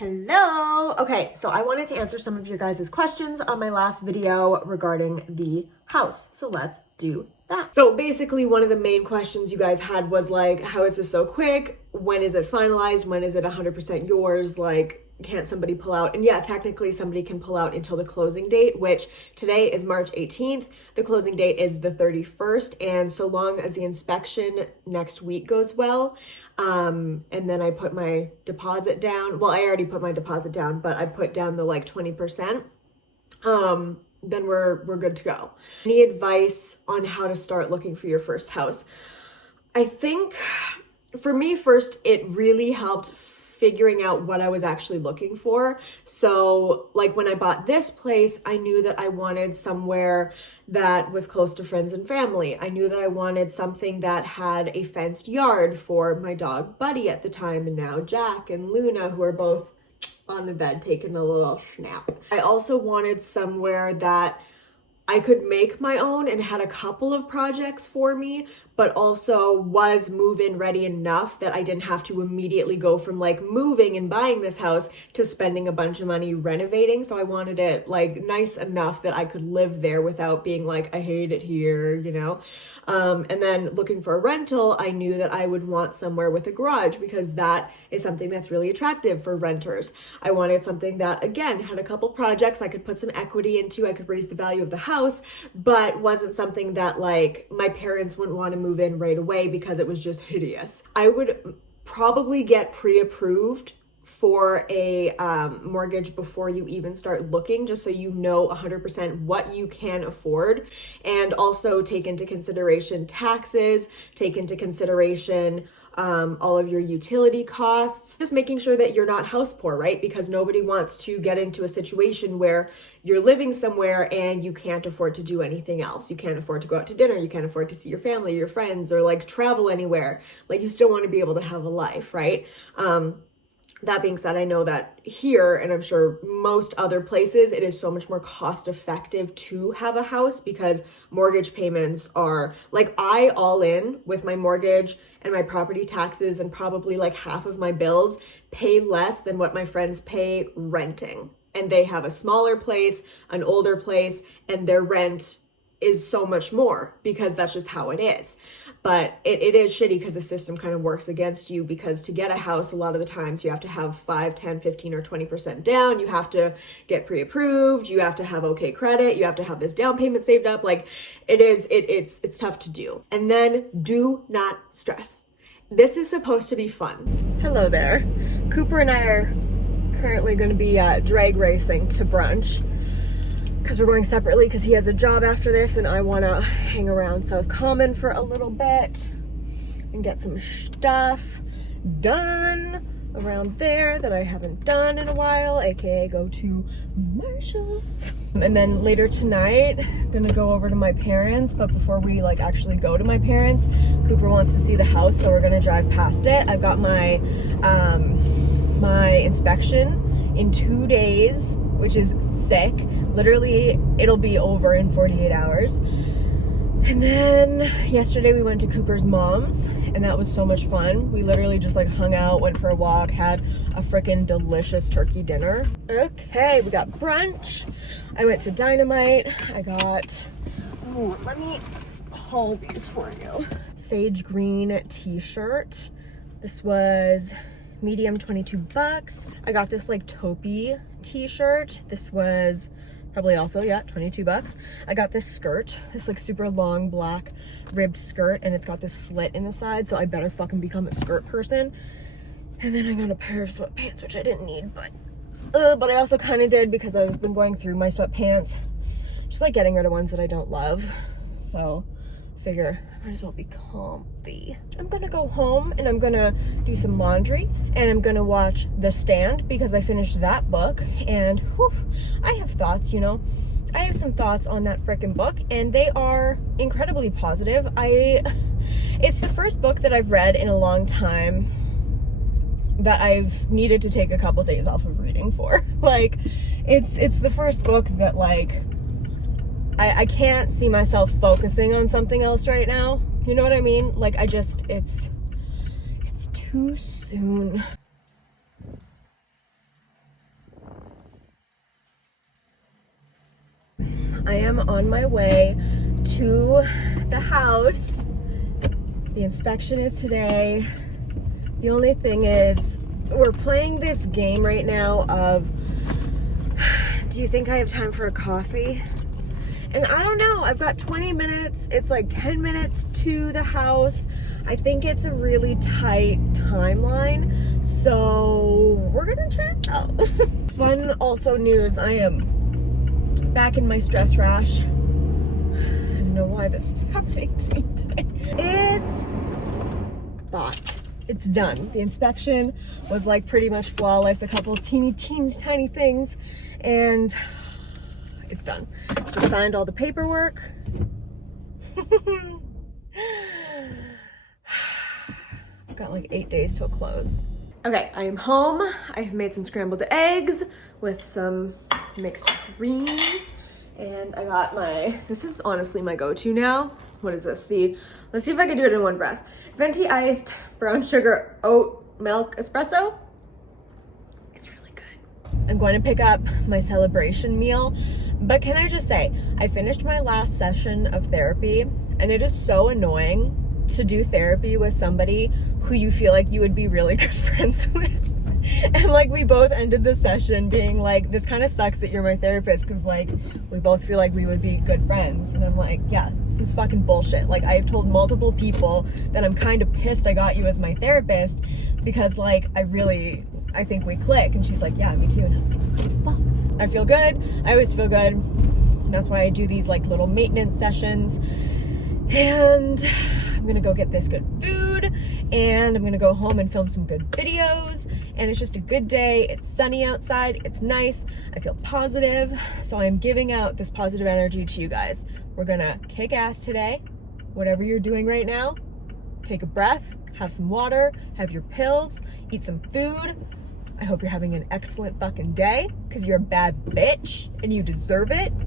Hello! Okay, so I wanted to answer some of your guys' questions on my last video regarding the house. So let's do that. So basically one of the main questions you guys had was like, how is this so quick? When is it finalized? When is it 100% yours? Like, can't somebody pull out? And yeah, technically somebody can pull out until the closing date, which today is March 18th. The closing date is the 31st. And so long as the inspection next week goes well, and then I put my deposit down. Well, I already put my deposit down, but I put down the like 20%. Then we're good to go. Any advice on how to start looking for your first house? I think for me first, it really helped figuring out what I was actually looking for. So like when I bought this place, I knew that I wanted somewhere that was close to friends and family. I knew that I wanted something that had a fenced yard for my dog Buddy at the time, and now Jack and Luna, who are both on the bed taking a little snap. I also wanted somewhere that I could make my own and had a couple of projects for me, but also was move-in ready enough that I didn't have to immediately go from like moving and buying this house to spending a bunch of money renovating. So I wanted it like nice enough that I could live there without being like, I hate it here, you know? And then looking for a rental, I knew that I would want somewhere with a garage because that is something that's really attractive for renters. I wanted something that, again, had a couple projects I could put some equity into, I could raise the value of the house, but wasn't something that like my parents wouldn't want to move in right away because it was just hideous. I would probably get pre-approved for a mortgage before you even start looking, just so you know 100% what you can afford, and also take into consideration taxes, take into consideration all of your utility costs, just making sure that you're not house poor, right? Because nobody wants to get into a situation where you're living somewhere and you can't afford to do anything else. You can't afford to go out to dinner. You can't afford to see your family, your friends, or like travel anywhere. Like you still want to be able to have a life, right? That being said, I know that here, and I'm sure most other places, it is so much more cost effective to have a house because mortgage payments are like, I all in with my mortgage and my property taxes and probably like half of my bills pay less than what my friends pay renting. And they have a smaller place, an older place, and their rent is so much more because that's just how it is. But it is shitty because the system kind of works against you, because to get a house, a lot of the times you have to have 5, 10, 15, or 20% down. You have to get pre-approved. You have to have okay credit. You have to have this down payment saved up. Like it's tough to do. And then do not stress. This is supposed to be fun. Hello there. Cooper and I are currently going to be drag racing to brunch, because we're going separately because he has a job after this and I want to hang around South Common for a little bit and get some stuff done around there that I haven't done in a while, aka go to Marshall's. And then later tonight, I'm gonna go over to my parents, but before we like actually go to my parents, Cooper wants to see the house, so we're gonna drive past it. I've got my my inspection in 2 days, which is sick. Literally, it'll be over in 48 hours. And then yesterday we went to Cooper's mom's, and that was so much fun. We literally just like hung out, went for a walk, had a freaking delicious turkey dinner. Okay, we got brunch. I went to Dynamite. I got, let me haul these for you. Sage green t-shirt. This was medium, 22 bucks. I got this like taupey t-shirt. This was probably also, yeah, 22 bucks. I got this skirt, this like super long black ribbed skirt, and it's got this slit in the side, so I better fucking become a skirt person. And then I got a pair of sweatpants, which I didn't need, but I also kind of did because I've been going through my sweatpants, just like getting rid of ones that I don't love. So figure I might as well be comfy. I'm gonna go home and I'm gonna do some laundry and I'm gonna watch The Stand because I finished that book, and whew, I have thoughts, you know. I have some thoughts on that frickin' book and they are incredibly positive. It's the first book that I've read in a long time that I've needed to take a couple days off of reading for. Like, it's the first book that like I can't see myself focusing on something else right now. You know what I mean? Like it's too soon. I am on my way to the house. The inspection is today. The only thing is, we're playing this game right now of, do you think I have time for a coffee? And I don't know, I've got 20 minutes. It's like 10 minutes to the house. I think it's a really tight timeline, so we're gonna try it out. Fun also news, I am back in my stress rash. I don't know why this is happening to me today. It's bought. It's done. The inspection was like pretty much flawless, a couple teeny tiny things, and it's done. Just signed all the paperwork. I've got like 8 days till close. Okay, I am home. I have made some scrambled eggs with some mixed greens. And I got this is honestly my go-to now. What is this? Let's see if I can do it in one breath. Venti iced brown sugar oat milk espresso. It's really good. I'm going to pick up my celebration meal. But can I just say, I finished my last session of therapy, and it is so annoying to do therapy with somebody who you feel like you would be really good friends with. And like, we both ended the session being like, this kind of sucks that you're my therapist, because like, we both feel like we would be good friends. And I'm like, yeah, this is fucking bullshit. Like, I have told multiple people that I'm kind of pissed I got you as my therapist, because like, I think we click. And she's like, yeah, me too. And I was like, what the fuck? I feel good. I always feel good. And that's why I do these like little maintenance sessions. And I'm gonna go get this good food, and I'm gonna go home and film some good videos, and it's just a good day. It's sunny outside, it's nice, I feel positive, so I'm giving out this positive energy to you guys. We're gonna kick ass today. Whatever you're doing right now, take a breath, have some water, have your pills, eat some food. I hope you're having an excellent fucking day, because you're a bad bitch and you deserve it.